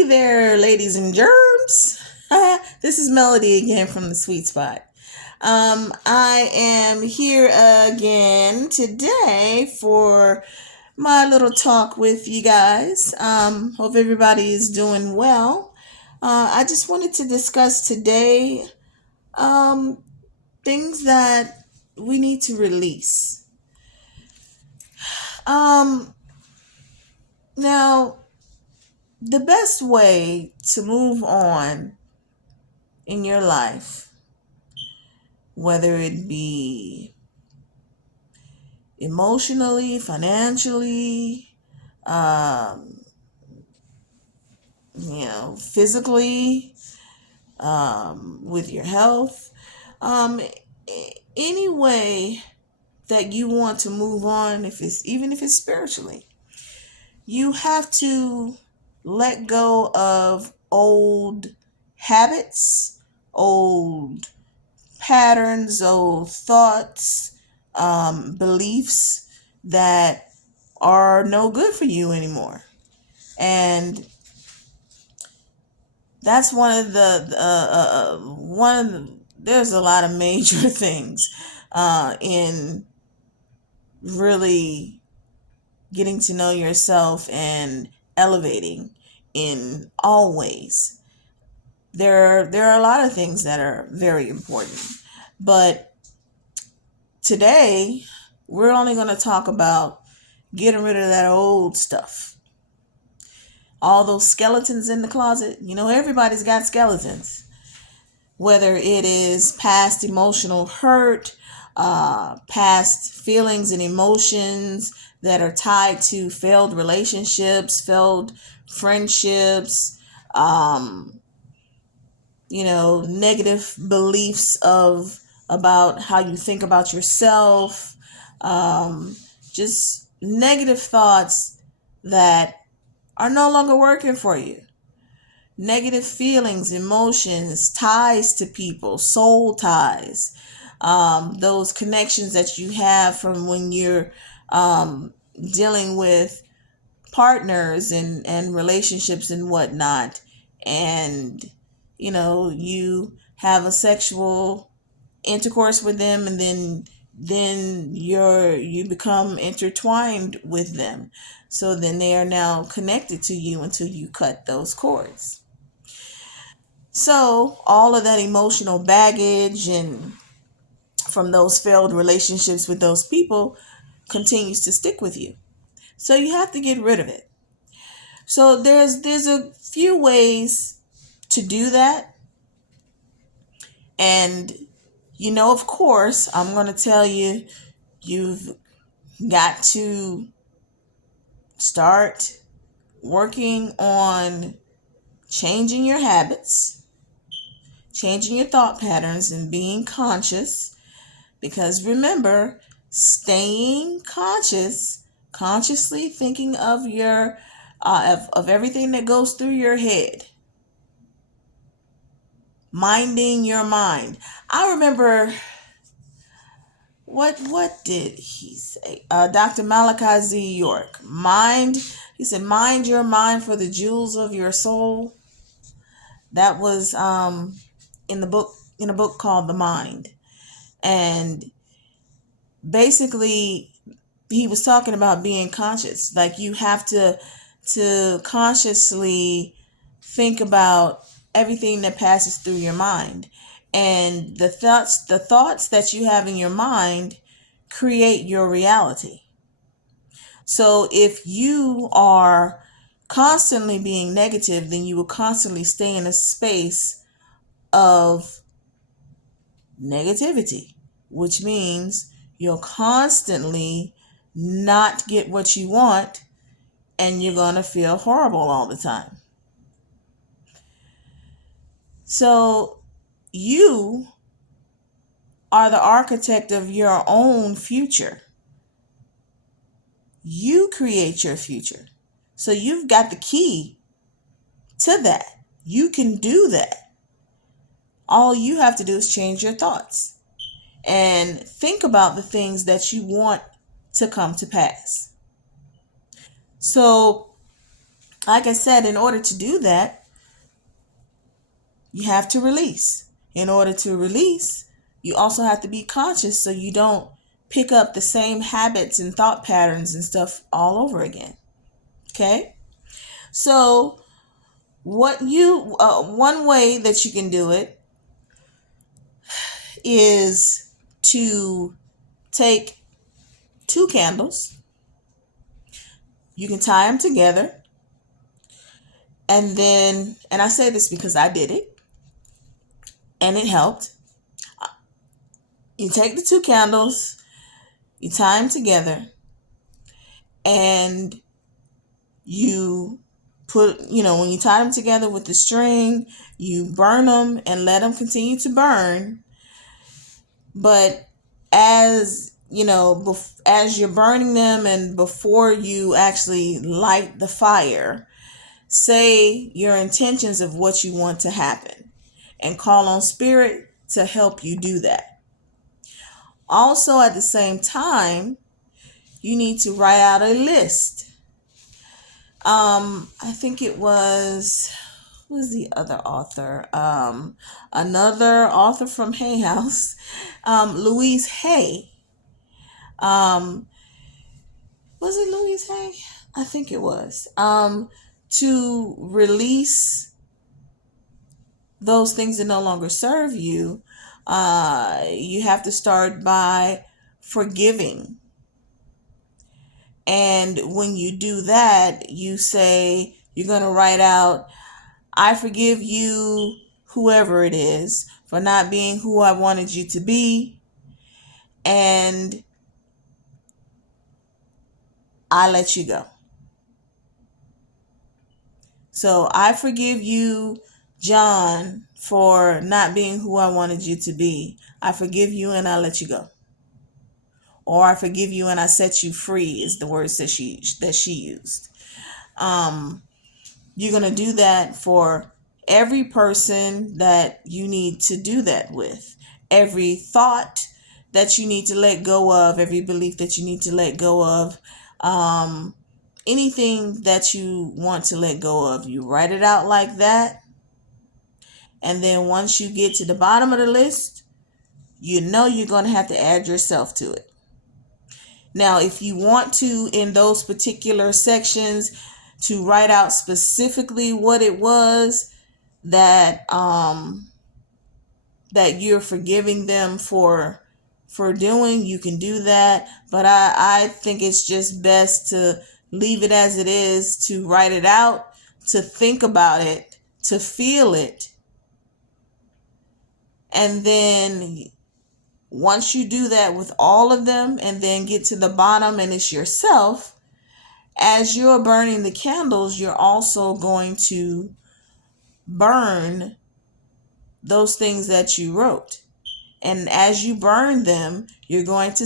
Hey there, ladies and germs. This is Melody again from the Sweet Spot. I am here again today for my little talk with you guys. Hope everybody is doing well. I just wanted to discuss today um, things that we need to release. Um, Now, the best way to move on in your life, whether it be emotionally, financially, um, physically, with your health, um, any way that you want to move on, if it's even if it's spiritually, you have to let go of old habits, old patterns, old thoughts, beliefs that are no good for you anymore. And that's there's a lot of major things in really getting to know yourself and elevating in all ways. There are a lot of things that are very important, but today we're only going to talk about getting rid of that old stuff. All those skeletons in the closet. Everybody's got skeletons. Whether it is past emotional hurt, past feelings and emotions that are tied to failed relationships, failed friendships, um, negative beliefs of about how you think about yourself, um, just negative thoughts that are no longer working for you. Negative feelings, emotions, ties to people, soul ties, those connections that you have from when you're um, dealing with partners and relationships and whatnot. And, you have a sexual intercourse with them, and then you become intertwined with them, so then they are now connected to you until you cut those cords. So all of that emotional baggage and from those failed relationships with those people continues to stick with you, so you have to get rid of it. So there's a few ways to do that. And of course, I'm going to tell you, you've got to start working on changing your habits, changing your thought patterns, and being conscious. Because remember, staying conscious, consciously thinking of your of everything that goes through your head, minding your mind. I remember, what did he say? Dr. Malachi Z. York. He said, mind your mind, for the jewels of your soul. That was in a book called The Mind. And basically he was talking about being conscious. Like, you have to consciously think about everything that passes through your mind. And the thoughts that you have in your mind create your reality. So if you are constantly being negative, then you will constantly stay in a space of negativity, which means you'll constantly not get what you want, and you're going to feel horrible all the time. So you are the architect of your own future. You create your future. So you've got the key to that. You can do that. All you have to do is change your thoughts and think about the things that you want to come to pass. So like I said, in order to do that, you have to release. In order to release, you also have to be conscious so you don't pick up the same habits and thought patterns and stuff all over again. Okay? So, one way that you can do it is to take 2 candles. You can tie them together. And I say this because I did it and it helped. You take the 2 candles, you tie them together, and you when you tie them together with the string, you burn them and let them continue to burn. But as you're burning them and before you actually light the fire, say your intentions of what you want to happen and call on spirit to help you do that. Also, at the same time, you need to write out a list. I think it was, who was the other author? Another author from Hay House, Louise Hay. Was it Louise Hay? I think it was. To release those things that no longer serve you, you have to start by forgiving. And when you do that, you say, you're going to write out, I forgive you, whoever it is, for not being who I wanted you to be. And I let you go. So I forgive you, John, for not being who I wanted you to be. I forgive you and I let you go. Or I forgive you and I set you free is the words that she used. You're going to do that for every person that you need to do that with. Every thought that you need to let go of, every belief that you need to let go of, anything that you want to let go of, you write it out like that. And then once you get to the bottom of the list, you're going to have to add yourself to it. Now, if you want to, in those particular sections, to write out specifically what it was that that you're forgiving them for doing, you can do that. But I think it's just best to leave it as it is, to write it out, to think about it, to feel it. And then once you do that with all of them and then get to the bottom and it's yourself, as you're burning the candles, you're also going to burn those things that you wrote. And as you burn them, you're going to